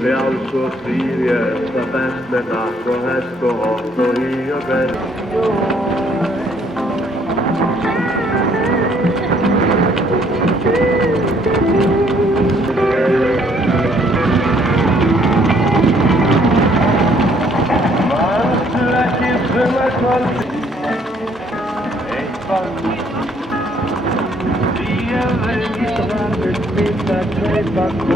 Frjáls og fríð ég það best með nakk og hest og hótt og hí og best. Manstu ekki sumarkvöld eitthvað því ég veit var við mitt að kaupa